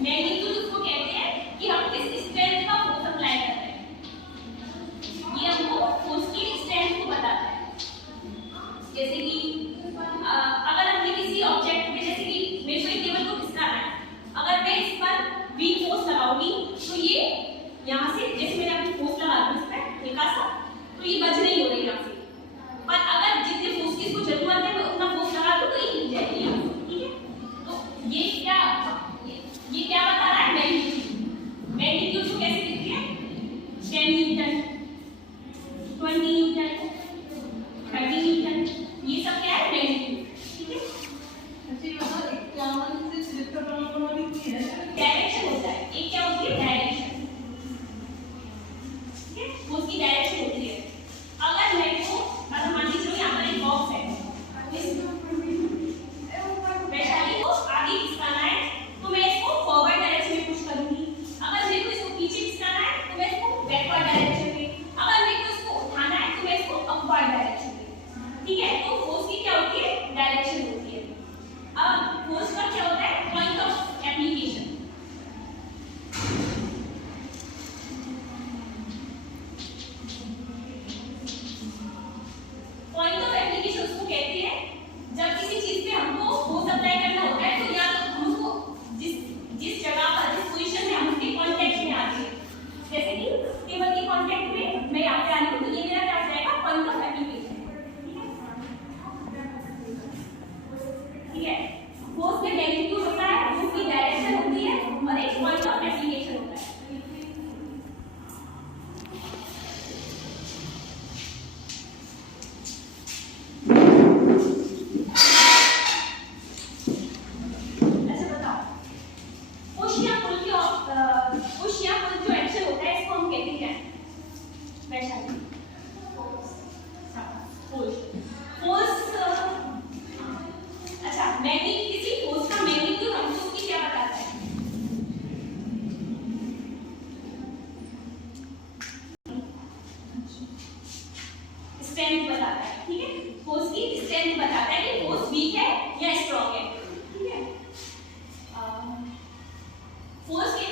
Magnitude उसको कहते हैं कि हम किस स्ट्रेंथ का फोर्स अप्लाई कर रहे हैं, ये हमको फोर्स की स्ट्रेंथ को बताता है। जैसे कि अगर हमने किसी ऑब्जेक्ट पे, जैसे कि मेरे को एक टेबल को खिसकाना है, अगर मैं इस पर वीक फोर्स लगाऊंगी तो ये यहाँ से, जैसे मैंने अपनी फोर्स लगा दी इस पे हल्का सा, तो ये बच नहीं हो रही यहाँ से। पर अगर जितने फोर्स की इसको जरूरत है मैं उतना फोर्स लगा दूं तो ये हिल जाएगी यहाँ से, ठीक है। तो ये क्या बता रहा है, मैग्नीट्यूड। मैग्नीट्यूड को कैसे लिखते हैं, 10 न्यूटन, 20 न्यूटन, 30 न्यूटन, ये सब क्या है, मैग्नीट्यूड, ठीक है। डायरेक्शन होता है, एक क्या होती है, डायरेक्शन, ठीक है, वो उसकी डायरेक्शन होती है। अगर मेरे को, अगर मान लीजिए यहाँ पर एक बॉक्स है, वैशाली को आगे खिसकाना है तो मैं इसको फॉरवर्ड डायरेक्शन में पुश करूंगी। अगर मेरे को इसको पीछे खिसकाना है तो मैं इसको बैकवर्ड डायरेक्शन में, अगर मेरे को इसको उठाना है तो मैं इसको अपवर्ड डायरेक्शन में, ठीक है। तो फोर्स की क्या होती है, डायरेक्शन होती है। अब फोर्स का क्या होता है, point of application. Point of application उसको कहते हैं जब किसी चीज पे हमको फोर्स अप्लाई करना होता है तो या तो हम उसको जिस जगह पर, जिस पोजीशन में हम उसके कांटेक्ट में आते हैं, जैसे कि टेबल के कांटेक्ट में मैं यहाँ पे आ रही हूँ तो ये मेरा क्या हो जाएगा, पॉइंट ऑफ एप्लीकेशन, ठीक है। फोर्स में मैग्नीट्यूड होता है, उसकी डायरेक्शन होती है और एक पॉइंट ऑफ एप्लीकेशन होता है। स्ट्रेंथ बताता है, ठीक है, फोर्स की स्ट्रेंथ बताता है कि फोर्स वीक है या स्ट्रांग है, ठीक है। फोर्स के